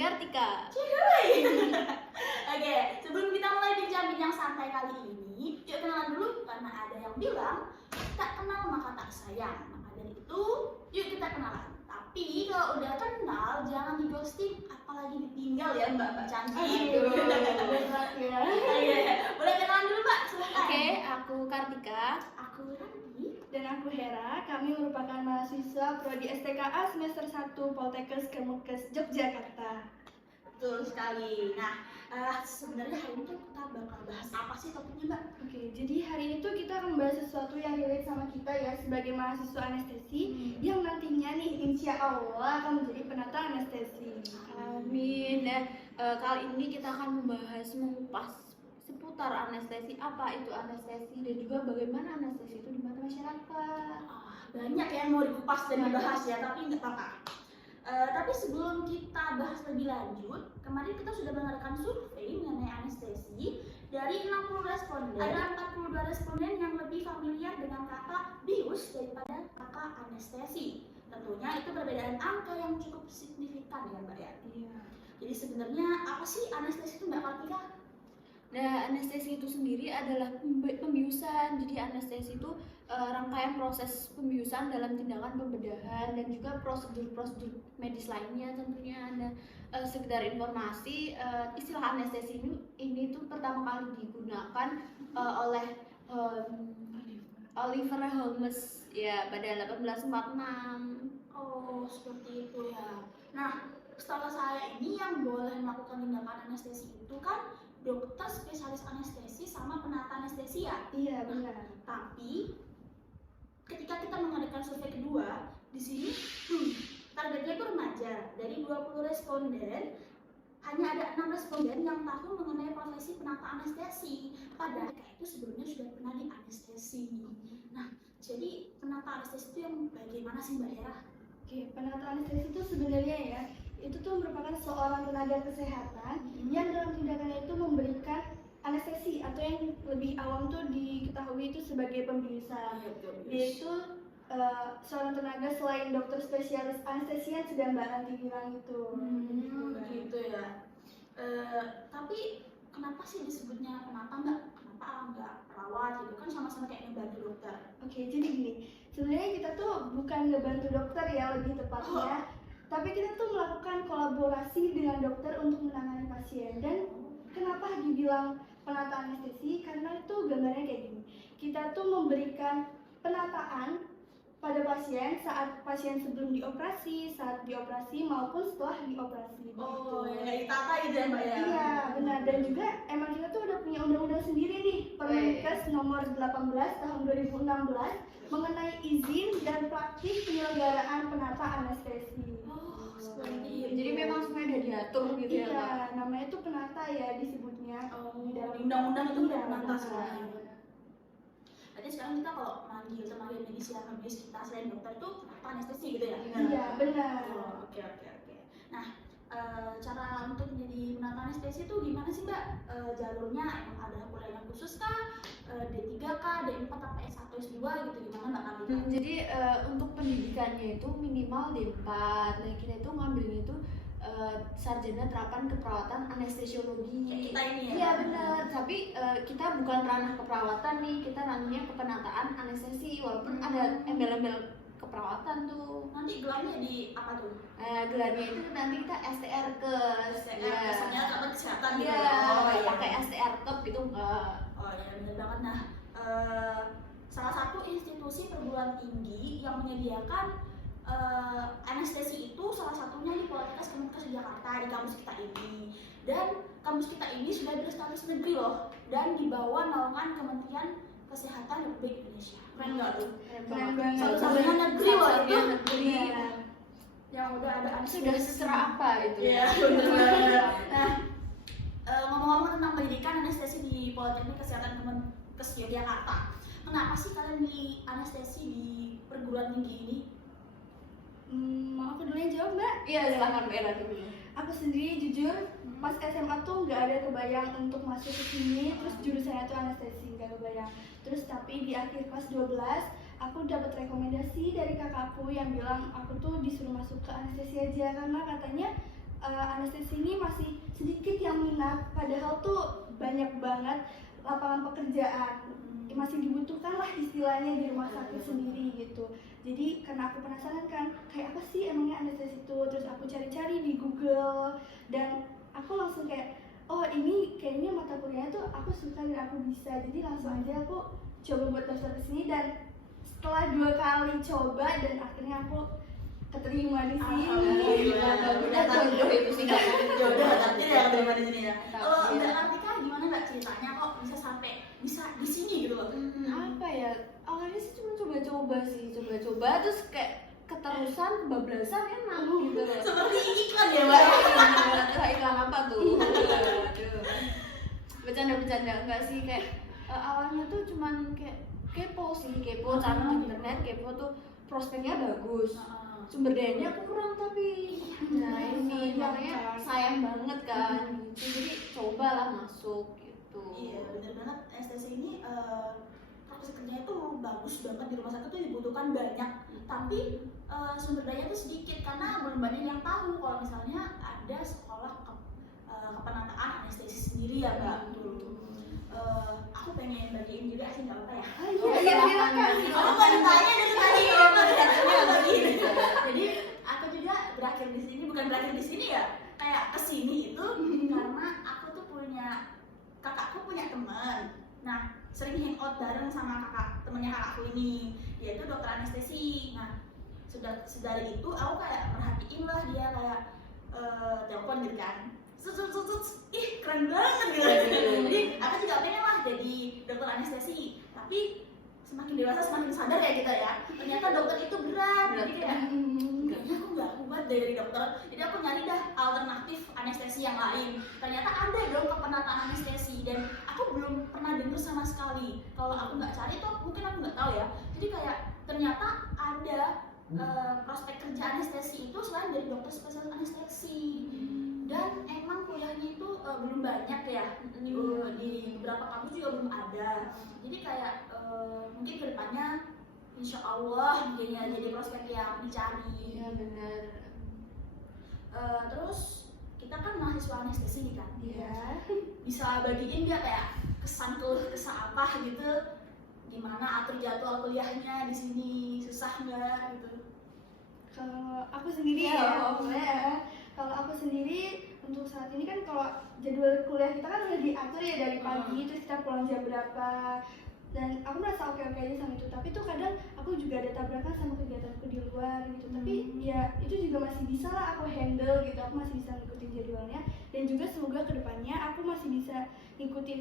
Kartika. Cihuy. Oke, sebelum kita mulai bincang-bincang santai kali ini, yuk kenalan dulu karena ada yang bilang tak kenal maka tak sayang. Maka dari itu, yuk kita kenalan. Tapi kalau udah kenal, jangan di ghosting, apalagi ditinggal ya Mbak cantik. Boleh kenalan dulu Mbak, silakan. Oke, aku Kartika. Aku Ranti. Dan aku Hera, kami merupakan mahasiswa Prodi STKA semester 1 Poltekkes Kemenkes Yogyakarta. Betul sekali. Nah, sebenarnya hari ini tuh kita bakal bahas apa sih topiknya Mbak? Oke, jadi hari ini tuh kita akan bahas sesuatu yang relate sama kita ya sebagai mahasiswa anestesi yang nantinya nih insya Allah akan menjadi penata anestesi. Amin. Nah, kali ini kita akan mengupas seputar anestesi, apa itu anestesi dan juga bagaimana anestesi itu di mata masyarakat. Banyak yang mau dikupas dan dibahas ya, tapi nggak apa-apa. Tapi sebelum kita bahas lebih lanjut, kemarin kita sudah mengadakan survei mengenai anestesi. Dari 60 responden, ada 42 responden yang lebih familiar dengan kata bius daripada kata anestesi. Tentunya itu perbedaan angka yang cukup signifikan ya Mbak ya. Iya. Jadi sebenarnya apa sih anestesi itu Mbak Kartika? Nah, anestesi itu sendiri adalah pembiusan. Jadi anestesi itu rangkaian proses pembiusan dalam tindakan pembedahan dan juga prosedur-prosedur medis lainnya tentunya. Ada sekedar informasi, istilah anestesi ini tuh pertama kali digunakan oleh Oliver Holmes ya pada 1846. Oh, seperti itu ya. Nah, setahu saya ini yang boleh melakukan tindakan anestesi itu kan dokter spesialis anestesi sama penata anestesia. Iya, benar. Tapi ketika kita mengadakan survei kedua, di sini targetnya itu remaja. Dari 20 responden, hanya ada 6 responden yang tahu mengenai profesi penata anestesi. Padahal mereka itu sebelumnya sudah pernah di anestesi. Nah, jadi penata anestesi itu yang bagaimana sih Mbak Hera? Oke, penata anestesi itu sebenarnya ya, itu tuh merupakan seorang tenaga kesehatan yang dalam tindakannya itu memberikan anestesi atau yang lebih awam tuh diketahui itu sebagai pembiusan. Yaitu seorang tenaga selain dokter spesialis anestesi yang sudah Mbak Ranti bilang itu. Gitu ya. Tapi kenapa sih disebutnya penata Mbak? Kenapa nggak perawat gitu kan sama-sama kayak ngebantu dokter? Oke, jadi gini, sebenarnya kita tuh bukan ngebantu dokter ya lebih tepatnya, tapi kita tuh melakukan kolaborasi dengan dokter untuk menangani pasien. Dan kenapa dibilang penata anestesi? Karena itu gambarnya kayak gini, kita tuh memberikan penataan pada pasien saat pasien sebelum dioperasi, saat dioperasi maupun setelah dioperasi. Oh, ya ditata gitu ya Mbak ya? Iya, benar. Dan juga emang kita tuh udah punya undang-undang sendiri nih, Permenkes nomor 18 tahun 2016 mengenai izin dan praktik penyelenggaraan penata anestesi. Oh, seperti itu. Jadi memang semuanya udah diatur gitu ya, Pak. Iya, namanya tuh penata ya disebutnya. di dalam undang-undang itu udah Iya, penata benar. semuanya. Berarti sekarang kita kalau manggil tenaga medis yang medis kita selain dokter tuh penata anestesi gitu ya? Iya, benar. Oh, oke. Nah, cara untuk menjadi penata anestesi itu gimana sih Mbak? Jalurnya emang ada kuliah khusus kah? D3 kah? D4 atau S1, S2 gitu gimana Mbak Kartika? Jadi untuk pendidikannya itu minimal D4. Nah, kita itu ngambilnya itu sarjana terapan keperawatan anestesiologi. Kayak kita ini ya? Iya benar. Tapi kita bukan ranah keperawatan nih, kita ranahnya kepenataan anestesi. Walaupun ada embel-embel keperawatan tuh. Nanti gelarnya di apa tuh? Gelarnya itu nanti kita STR ke Biasanya apa kesehatan gitu Iya, ya? Oh, iya. pakai STR cup gitu enggak. Oh ya benar banget. Nah, salah satu institusi perguruan tinggi yang menyediakan anestesi itu salah satunya di Poltekkes Kemenkes Jakarta di kampus kita ini. Dan kampus kita ini sudah berstatus negeri loh dan di bawah naungan Kementerian Kesehatan Republik Indonesia. Keren nggak tuh? Keren banget. Satu-satunya negeri loh itu. Negeri. Iya. Yang udah ada Sudah seserah apa itu? Iya, benar banget. Nah, ngomong-ngomong tentang pendidikan anestesi di Politeknik Kesehatan Kemenkes Yogyakarta, kenapa sih kalian milih anestesi di perguruan tinggi ini? Mau aku dulu yang jawab Mbak? Iya, silakan Mbak Era dulu. Aku sendiri jujur pas SMA tuh nggak ada kebayang untuk masuk ke sini, terus jurusannya tuh anestesi, nggak kebayang. Terus tapi di akhir kelas 12 aku dapat rekomendasi dari kakakku yang bilang aku tuh disuruh masuk ke anestesi aja karena katanya anestesi ini masih sedikit yang minat, padahal tuh banyak banget lapangan pekerjaan. Masih dibutuhkan lah istilahnya di rumah sakit sendiri gitu. Jadi karena aku penasaran kan, kayak apa sih emangnya anestesi itu, terus aku cari-cari di Google dan aku langsung kayak, oh ini kayaknya mata kuliahnya tuh aku suka dan aku bisa. Jadi langsung aja aku coba buat daftar ke sini dan setelah 2 kali coba dan akhirnya aku keterima di sini. Udah jodoh itu sih nggak jodoh tapi ya keterima di sini ya. Tahu, Kalau iya. Mbak Kartika gimana Mbak ceritanya kok bisa sampai bisa di sini gitu loh? Apa ya, awalnya sih cuma coba-coba terus kayak keterusan kebablasan enak gitu loh. Seperti iklan ya Mbak. Iklan apa tuh? Aduh. Bercanda enggak sih, kayak awalnya tuh cuman kayak kepo cari di internet, kepo tuh prospeknya bagus, sumber dayanya aku kurang tapi nah ini makanya sayang banget kan gitu. Jadi cobalah masuk gitu. Iya benar banget, anestesi ini praktek kerjanya tuh bagus banget, di rumah sakit tuh dibutuhkan banyak, tapi sumber dayanya tuh sedikit karena belum banyak yang tahu kalau misalnya ada sekolah kepenataan anestesi sendiri ya Mbak. Aku pengen bagiin juga sih, nggak apa ya? Iya, silakan. Aku mau ditanya dari tadi ya Mbak, bagiin. Jadi aku juga berakhir di sini, bukan berakhir di sini ya, kayak kesini itu karena aku tuh kakakku punya teman. Nah, sering hangout bareng sama temennya kakakku ini, yaitu dokter anestesi. Nah, sedari itu aku kayak merhatiin lah dia kayak telepon gitu kan. Ih keren banget gitu. Jadi aku juga pengen lah jadi dokter anestesi. Tapi semakin dewasa semakin sadar ya kita ya. Ternyata dokter itu berat. Jadi kayak kayaknya aku nggak kuat deh jadi dokter. Jadi aku nyari dah alternatif anestesi yang lain. Ternyata ada dong kepenataan anestesi dan aku belum pernah dengar sama sekali. Kalau aku nggak cari tuh mungkin aku nggak tahu ya. Jadi kayak ternyata ada prospek kerja anestesi itu selain dari dokter spesialis anestesi. Dan emang kuliahnya itu belum banyak ya, di beberapa kampus juga belum ada. Jadi kayak mungkin kedepannya insya Allah kayaknya jadi prospek yang dicari. Iya benar. Terus kita kan mahasiswa anestesi nih kan, Iya. bisa bagiin nggak kayak kesan apa gitu, gimana atur jadwal kuliahnya di sini, susah nggak gitu? Kalau aku sendiri Ya, kalau aku sendiri untuk saat ini kan kalau jadwal kuliah kita kan udah diatur ya dari pagi, terus kita pulang jam berapa, dan aku merasa oke aja sama itu. Tapi tuh kadang aku juga ada tabrakan sama kegiatanku di luar gitu. Tapi ya itu juga masih bisa lah aku handle gitu, aku masih bisa ngikutin jadwalnya, dan juga semoga kedepannya aku masih bisa ngikutin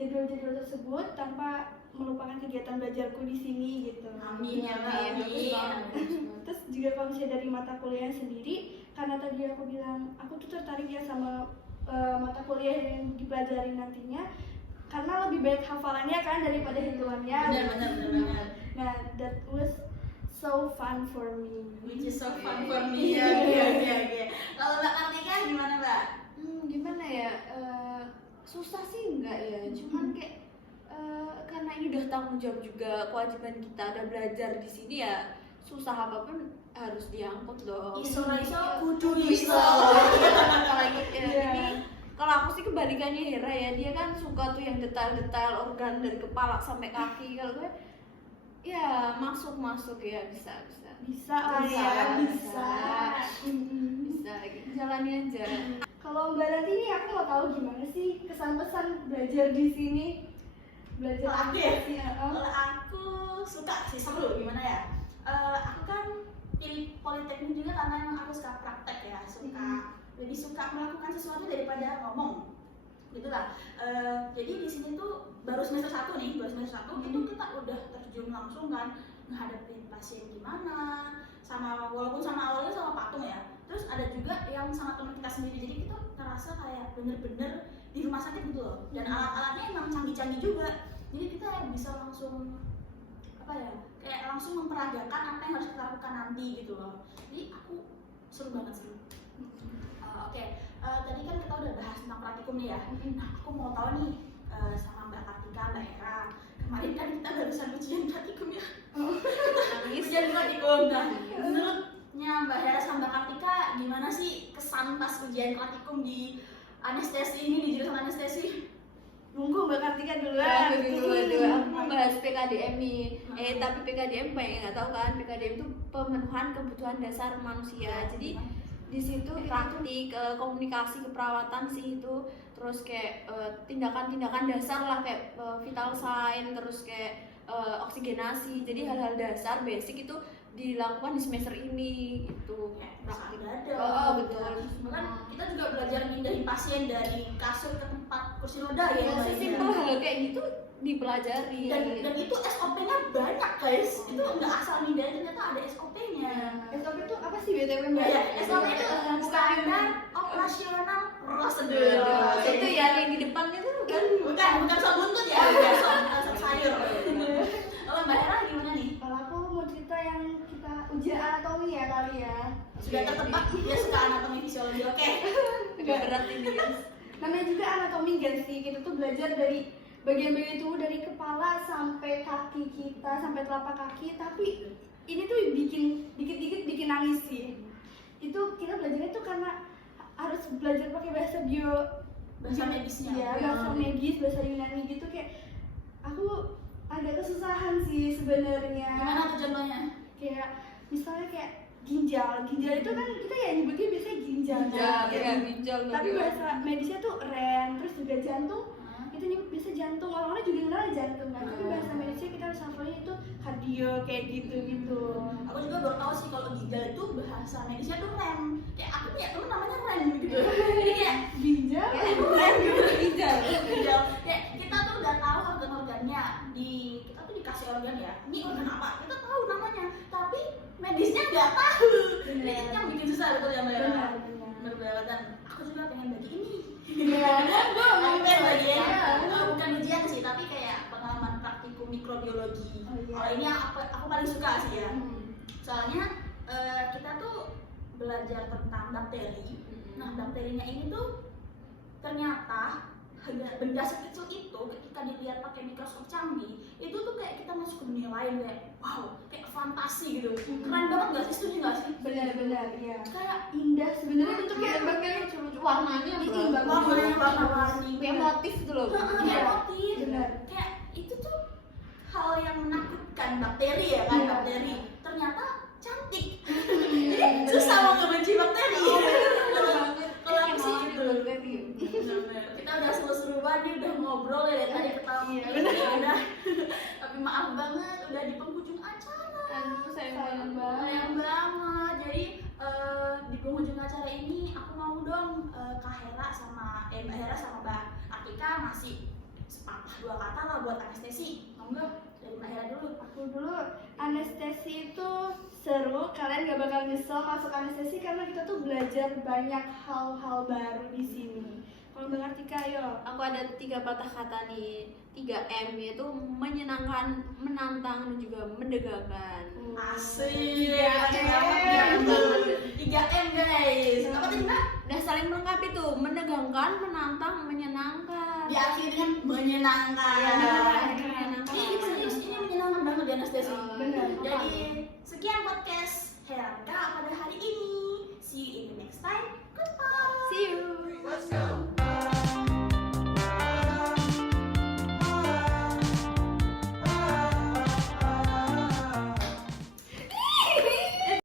jadwal-jadwal tersebut tanpa melupakan kegiatan belajarku di sini gitu. Amin ya Mbak. Terus juga kalau misalnya dari mata kuliah sendiri, karena tadi aku bilang aku tuh tertarik ya sama mata kuliah yang dipelajari nantinya, karena lebih baik hafalannya kan daripada hitungannya. Benar. Nah, that was so fun for me. Which is so fun for me. Iya. Kalau Mbak Kartika gimana Mbak? Gimana ya? Susah sih enggak ya, cuman kayak karena ini udah tanggung jawab juga, kewajiban kita ada belajar di sini ya, susah apapun harus diangkut dong. Iso kudu iso. Apalagi ini kalau aku sih kebalikannya Hera ya, dia kan suka tuh yang detail-detail organ dari kepala sampai kaki. Kalau gue ya masuk ya bisa jalani aja. Kalau Mbak Ranti ini aku mau tahu gimana sih kesan-pesan belajar di sini, belajar Kalau aku ya? anestesi. Kalau aku suka sih, seru gimana ya? Aku kan pilih politeknik juga karena emang aku suka praktek ya, lebih suka melakukan sesuatu daripada ngomong, gitulah. Jadi di sini tuh baru semester 1 nih, itu kita udah terjun langsung kan menghadapi pasien gimana, walaupun sama awalnya sama patung ya. Terus ada juga yang sama teman kita sendiri, jadi kita ngerasa kayak bener-bener di rumah sakit gitu loh. Dan alat-alatnya emang canggih-canggih juga, jadi kita bisa langsung kayak langsung memperagakan apa yang harus kita lakukan nanti gitu loh. Jadi aku seru banget sih. Oke. Tadi kan kita udah bahas tentang praktikum nih ya. Nah, aku mau tahu nih sama Mbak Kartika, Mbak Hera, kemarin kan kita barusan ujian praktikum ya. Ujian praktikum. Nah, menurut Mbak Hera sama Mbak Kartika, gimana sih kesan pas ujian praktikum di anestesi ini, di jurusan anestesi? Nunggu Mbak Kartika dulu. Aku mau bahas PKDM nih. Tapi PKDM banyak yang nggak tahu kan, PKDM itu pemenuhan kebutuhan dasar manusia. Jadi di situ praktik komunikasi keperawatan sih itu, terus kayak tindakan-tindakan dasar lah kayak vital sign, terus kayak oksigenasi. Jadi hal-hal dasar basic itu dilakukan di semester ini gitu. Praktik ada. Betul. Kan kita juga belajar mindahin pasien dari kasur ke tempat kursi roda ya. Mbak. Sesimpel hal kayak gitu dipelajari. Dan itu SOP-nya banyak guys. Itu nggak asal mindahin, ternyata ada SOP-nya. SOP itu apa sih BTW Mbak? Ya, SOP itu standar operasional prosedur. Itu ya yang di depan itu kan Bukan sop buntut ya, bukan sop sayur. Oh, Mbak Hera gimana nih? Kalau aku mau cerita yang kita ujian anatomi ya kali ya. Sudah tertebak dia suka anatomi fisiologi. Oke. agak berat ini ya. Namanya juga anatomi gak sih? Kita tuh belajar dari bagian-bagian tubuh dari kepala sampai kaki kita, sampai telapak kaki. Tapi ini tuh dikit-dikit bikin nangis sih. Itu kita belajarnya tuh karena harus belajar pakai Bahasa medisnya. Ya, bahasa medis, bahasa Yunani gitu, kayak aku agak kesusahan sih sebenarnya. Gimana tuh contohnya? Kayak misalnya kayak ginjal itu kan kita ya nyebutnya biasanya ginjal. Ginjal. Tapi bahasa medisnya tuh ren, terus juga jantung. Itu nyebut biasa jantung, orang-orang juga kenal jantung kan. Tapi bahasa medisnya kita harus hafalnya itu kardio kayak gitu. Aku juga baru tahu sih kalau ginjal itu bahasa medisnya tuh rem. Kayak aku punya temen namanya rem gitu. Jadi kayak Ginjal. rem gitu. Ginjal. Ginjal. Kayak kita tuh udah tahu organ-organnya. Kita tuh dikasih organ ya. Ini organ apa? Kita tahu namanya. Tapi medisnya nggak tahu. Ini yang bikin susah betul ya Mbak Hera? Benar. Dan aku juga pengen bagi ini. Aku pengen bagi ya. Bukan ujian sih, tapi kayak pengalaman praktikum mikrobiologi. Kalau ini aku paling suka sih ya. Soalnya kita tuh belajar tentang bakteri. Nah, bakterinya ini tuh ternyata benda sekecil itu ketika dilihat pakai mikroskop canggih, itu tuh kayak kita masuk ke dunia lain, kayak wow, kayak fantasi gitu. Keren banget nggak sih? Setuju nggak sih? Benar ya. Kayak indah sebenarnya bentuknya Bakteri warnanya warna-warni, kayak motif gitu loh. motif. Benar. Kayak itu tuh hal yang menakutkan bakteri ya kan, bakteri. Ternyata cantik. Jadi susah mau ngebenci bakteri. Kalau aku sih gitu. Kita udah seru-seru banget, udah ngobrol ya tadi ketawa. Udah. Tapi maaf banget, udah di penghujung acara. Sayang Sayang banget. Jadi di penghujung acara ini aku mau dong Kak Hera sama Mbak Hera sama Mbak Artika ngasih sepatah dua kata lah buat anestesi. Mau nggak? Dari Mbak Hera dulu. Aku dulu, anestesi itu seru, kalian gak bakal nyesel masuk anestesi karena kita tuh belajar banyak hal-hal baru di sini. Kalau Mbak Kartika, ayo. Aku ada 3 patah kata nih, 3M, yaitu menyenangkan, menantang, dan juga mendegangkan. Asik. 3M guys. Apa tadi Mbak? Udah saling melengkapi tuh, menegangkan, menantang, menyenangkan. Diakhiri dengan menyenangkan. Menyenangkan. Ini serius, ini menyenangkan banget di anestesi. Benar. Jadi sekian podcast Heranka pada hari ini. See you in the next time. Goodbye. See you. Let's go.